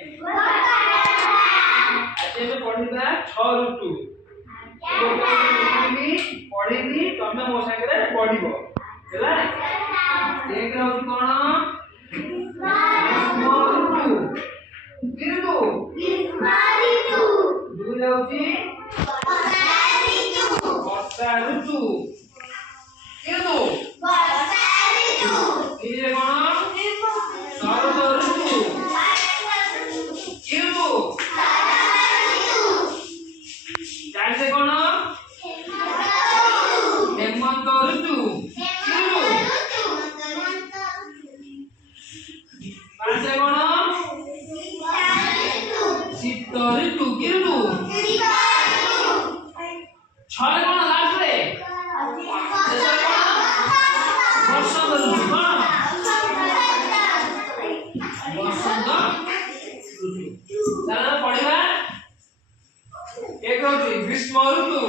आज में पढ़िबा 6 ऋतु पढ़िबी तमे मो संगे पढ़िबो हैला। एक रहउछ कोन ग्रीष्म ऋतु दुई रहउछ वर्षा ऋतु तीन कोन शरद ऋतु चार से कोन हेमंत ऋतु पांच से कोन शीत ऋतु छह कोन लास्ट रे बसंत ऋतु कोन बसंत ऋतु। चलो पढ़िबा एक होची ग्रीष्म ऋतु